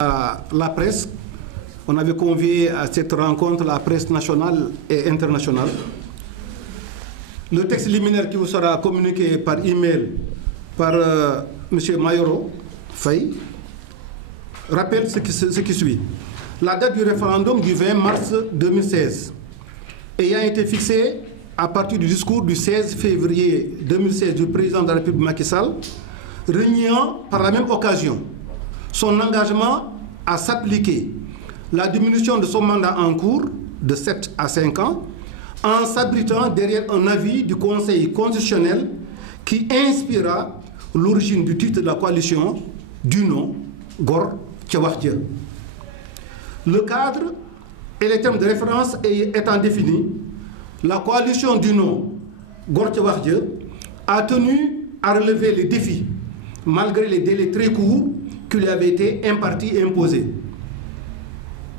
La presse, on avait convié à cette rencontre la presse nationale et internationale. Le texte liminaire qui vous sera communiqué par email par M. Mayoro Faye rappelle ce qui suit. La date du référendum du 20 mars 2016 ayant été fixée à partir du discours du 16 février 2016 du président de la République Macky Sall, reniant par la même occasion son engagement à s'appliquer la diminution de son mandat en cours de 7 à 5 ans en s'abritant derrière un avis du Conseil constitutionnel qui inspira l'origine du titre de la coalition du nom Gor ca wax ja. Le cadre et les termes de référence étant définis, la coalition du nom Gor ca wax ja a tenu à relever les défis malgré les délais très courts qui lui avait été imparti et imposé.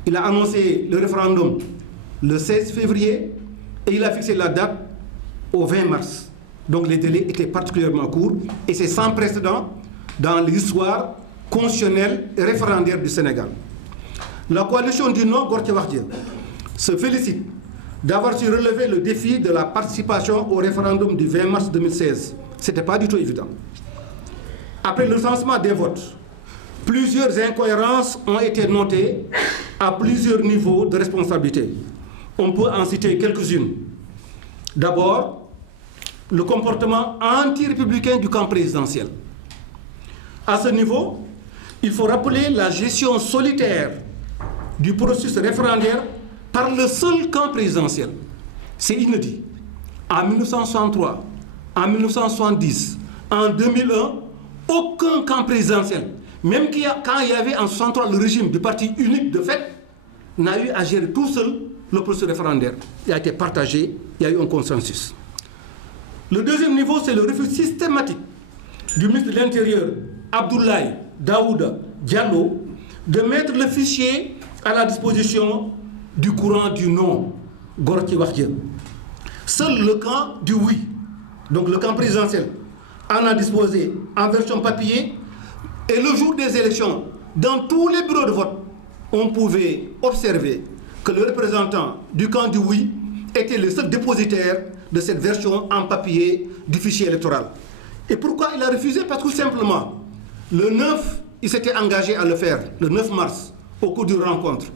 Il a annoncé le référendum le 16 février et il a fixé la date au 20 mars. Donc les délais étaient particulièrement courts et c'est sans précédent dans l'histoire constitutionnelle et référendaire du Sénégal. La coalition du Nord, Gor ca wax ja, se félicite d'avoir su relever le défi de la participation au référendum du 20 mars 2016. Ce n'était pas du tout évident. Après le recensement des votes, plusieurs incohérences ont été notées à plusieurs niveaux de responsabilité. On peut en citer quelques-unes. D'abord, le comportement anti-républicain du camp présidentiel. À ce niveau, il faut rappeler la gestion solitaire du processus référendaire par le seul camp présidentiel. C'est inédit. En 1963, en 1970, en 2001, aucun camp présidentiel, même quand il y avait en 1963 le régime du parti unique de fait, n'a eu à gérer tout seul le processus référendaire. Il a été partagé, il y a eu un consensus. Le deuxième niveau, c'est le refus systématique du ministre de l'Intérieur, Abdoulaye Daouda Diallo, de mettre le fichier à la disposition du courant du non, Gor ca wax ja. Seul le camp du oui, donc le camp présidentiel, en a disposé en version papier. Et le jour des élections, dans tous les bureaux de vote, on pouvait observer que le représentant du camp du oui était le seul dépositaire de cette version en papier du fichier électoral. Et pourquoi il a refusé? Parce que simplement, le 9, il s'était engagé à le faire, le 9 mars, au cours d'une rencontre.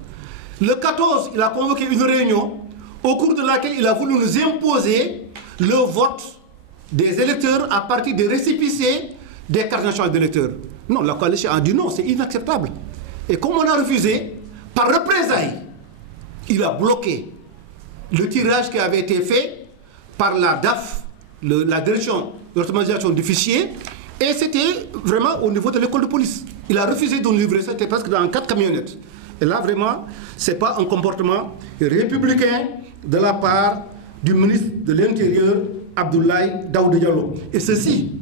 Le 14, il a convoqué une réunion au cours de laquelle il a voulu nous imposer le vote des électeurs à partir des récépissés des cartes nationales d'électeurs. Non, la coalition a dit non, c'est inacceptable. Et comme on a refusé, par représailles, il a bloqué le tirage qui avait été fait par la DAF, la direction de l'automatisation du fichier, et c'était vraiment au niveau de l'école de police. Il a refusé de nous livrer ça, c'était presque dans 4 camionnettes. Et là, vraiment, ce n'est pas un comportement républicain de la part du ministre de l'Intérieur, Abdoulaye Daouda Diallo. Et ceci,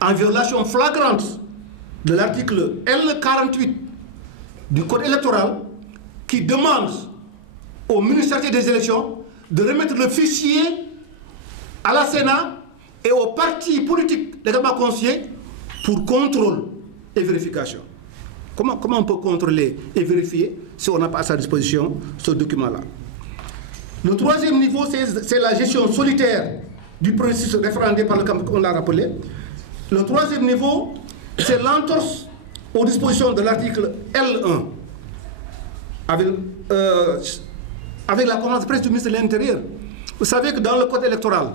en violation flagrante de l'article L48 du Code électoral qui demande au ministère des élections de remettre le fichier à la Sénat et aux partis politiques légalement constitués pour contrôle et vérification. Comment on peut contrôler et vérifier si on n'a pas à sa disposition ce document-là? Le troisième niveau, c'est la gestion solitaire du processus référendaire par le camp, on l'a rappelé. Le troisième niveau, c'est l'entorse aux dispositions de l'article L1 avec la conférence de presse du ministre de l'Intérieur. Vous savez que dans le code électoral,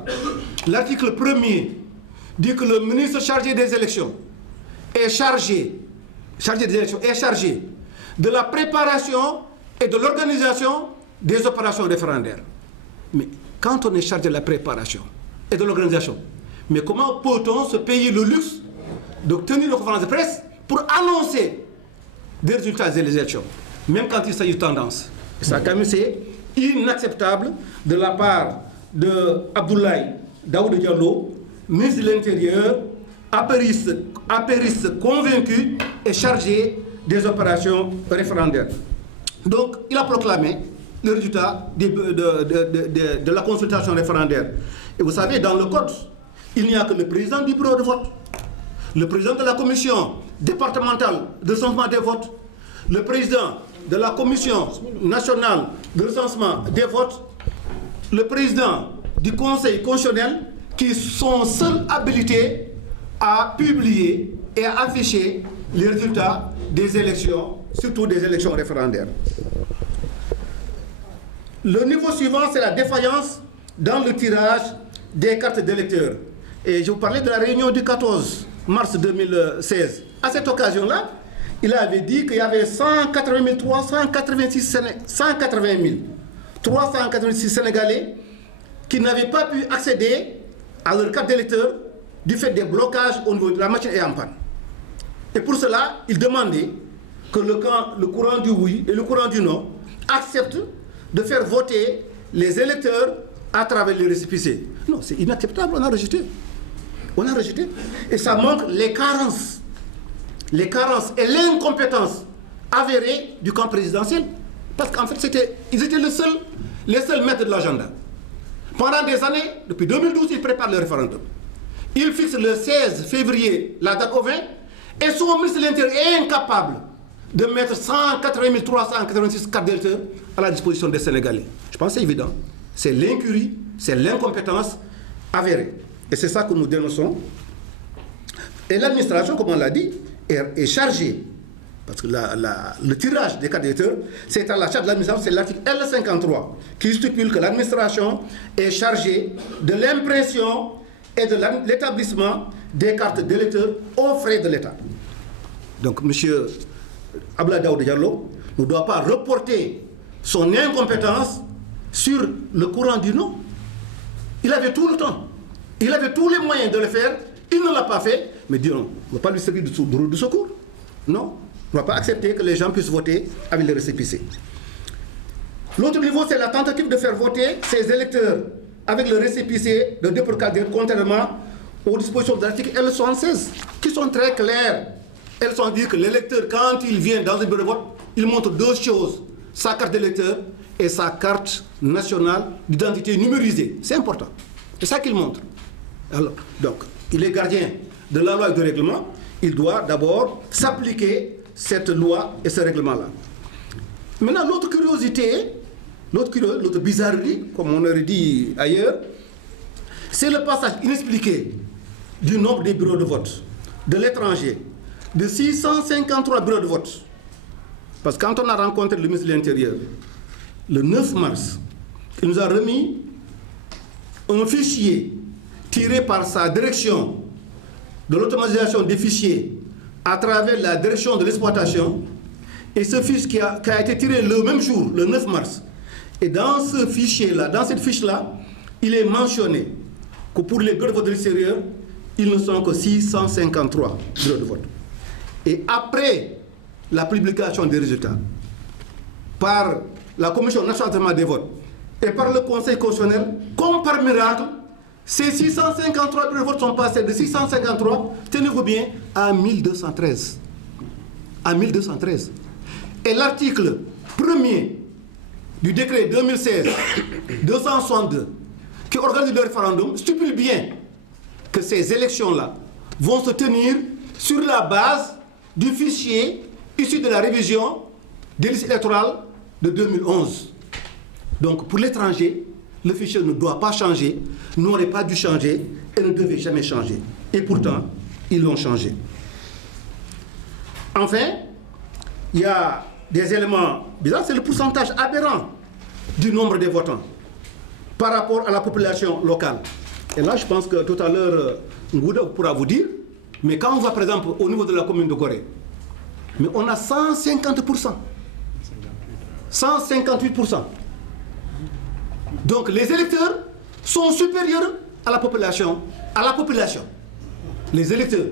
l'article 1er dit que le ministre chargé des élections est chargé de la préparation et de l'organisation des opérations référendaires. Mais quand on est chargé de la préparation et de l'organisation, mais comment peut-on se payer le luxe de tenir une conférence de presse pour annoncer des résultats des élections, même quand il s'agit de tendance? Et ça, quand même, c'est inacceptable de la part de Abdoulaye Daouda Diallo, ministre de l'Intérieur, apériste convaincu et chargé des opérations référendaires. Donc, il a proclamé le résultat de la consultation référendaire. Et vous savez, dans le code, il n'y a que le président du bureau de vote, le président de la commission départementale de recensement des votes, le président de la Commission nationale de recensement des votes, le président du Conseil constitutionnel, qui sont seuls habilités à publier et à afficher les résultats des élections, surtout des élections référendaires. Le niveau suivant, c'est la défaillance dans le tirage des cartes d'électeurs. Et je vous parlais de la réunion du 14 mars 2016. À cette occasion-là, il avait dit qu'il y avait 386 Sénégalais qui n'avaient pas pu accéder à leur carte d'électeur du fait des blocages au niveau de la machine et en panne. Et pour cela, il demandait que le courant du oui et le courant du non acceptent de faire voter les électeurs à travers les récépissés. Non, c'est inacceptable, on a rejeté. On a rejeté. Et ça montre les carences et l'incompétence avérée du camp présidentiel. Parce qu'en fait, ils étaient les seuls maîtres de l'agenda. Pendant des années, depuis 2012, ils préparent le référendum. Ils fixent le 16 février la date au 20 et son ministre de l'Intérieur est incapable de mettre 180 386 cartes d'électeurs à la disposition des Sénégalais. Je pense que c'est évident. C'est l'incurie, c'est l'incompétence avérée. Et c'est ça que nous dénonçons. Et l'administration, comme on l'a dit, est chargée. Parce que le tirage des cartes d'électeurs, c'est à la charge de l'administration, c'est l'article L53 qui stipule que l'administration est chargée de l'impression et de l'établissement des cartes d'électeurs aux frais de l'État. Donc, M. Abdoulaye Daouda Diallo ne doit pas reporter son incompétence sur le courant du non. Il avait tout le temps. Il avait tous les moyens de le faire. Il ne l'a pas fait. Mais disons, on ne va pas lui servir de secours. Non. On ne va pas accepter que les gens puissent voter avec les récépissés. L'autre niveau, c'est la tentative de faire voter ces électeurs avec le récépissé de dépôt de carte d'électeur, contrairement aux dispositions de l'article L76, qui sont très claires. Elles sont dire que l'électeur, quand il vient dans un bureau de vote, il montre deux choses, sa carte d'électeur et sa carte nationale d'identité numérisée. C'est important. C'est ça qu'il montre. Alors, donc, il est gardien de la loi et du règlement. Il doit d'abord s'appliquer cette loi et ce règlement-là. Maintenant, l'autre curiosité, l'autre bizarrerie, comme on aurait dit ailleurs, c'est le passage inexpliqué du nombre des bureaux de vote de l'étranger, de 653 bureaux de vote. Parce que quand on a rencontré le ministre de l'Intérieur, le 9 mars, il nous a remis un fichier tiré par sa direction de l'automatisation des fichiers à travers la direction de l'exploitation. Et ce fichier qui a été tiré le même jour, le 9 mars. Et dans ce fichier-là, dans cette fiche-là, il est mentionné que pour les bureaux de vote de l'extérieur, ils ne sont que 653 bureaux de vote. Et après la publication des résultats par la Commission nationale des votes et par le Conseil constitutionnel, comme par miracle, ces 653 bureaux de vote sont passés de 653, tenez-vous bien, à 1213. À 1213. Et l'article 1er du décret 2016-262 qui organise le référendum stipule bien que ces élections-là vont se tenir sur la base du fichier issu de la révision des listes électorales de 2011. Donc pour l'étranger, le fichier ne doit pas changer, n'aurait pas dû changer et ne devait jamais changer. Et pourtant, ils l'ont changé. Enfin, il y a des éléments bizarres, c'est le pourcentage aberrant du nombre de votants par rapport à la population locale. Et là, je pense que tout à l'heure, Ngouda pourra vous dire, mais quand on va par exemple au niveau de la commune de Gorée, mais on a 150%, 158%. Donc les électeurs sont supérieurs à la population. Les électeurs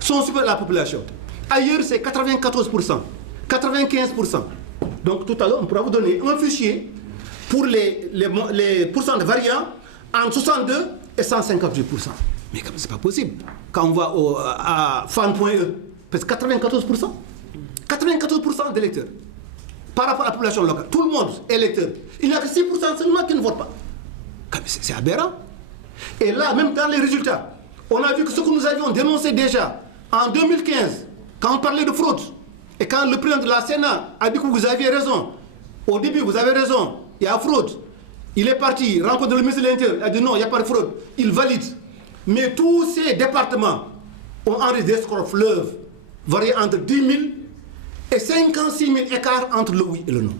sont supérieurs à la population. Ailleurs, c'est 94%, 95%. Donc tout à l'heure, on pourra vous donner un fichier pour les pourcents de variants entre 62 et 158%. Mais ce n'est pas possible. Quand on va à fan.e, parce que 94%. 94% d'électeurs par rapport à la population locale. Tout le monde est électeur. Il n'y a que 6% seulement qui ne votent pas. C'est aberrant. Et là, même dans les résultats, on a vu que ce que nous avions dénoncé déjà en 2015, quand on parlait de fraude, Et quand le président de la Sénat a dit que vous aviez raison, au début vous avez raison, il y a fraude. Il est parti, rencontre le ministre de l'Intérieur, il a dit non, il n'y a pas de fraude. Il valide. Mais tous ces départements ont enregistré des scores fleuves variés entre 10 000 et 56 000 écarts entre le oui et le non.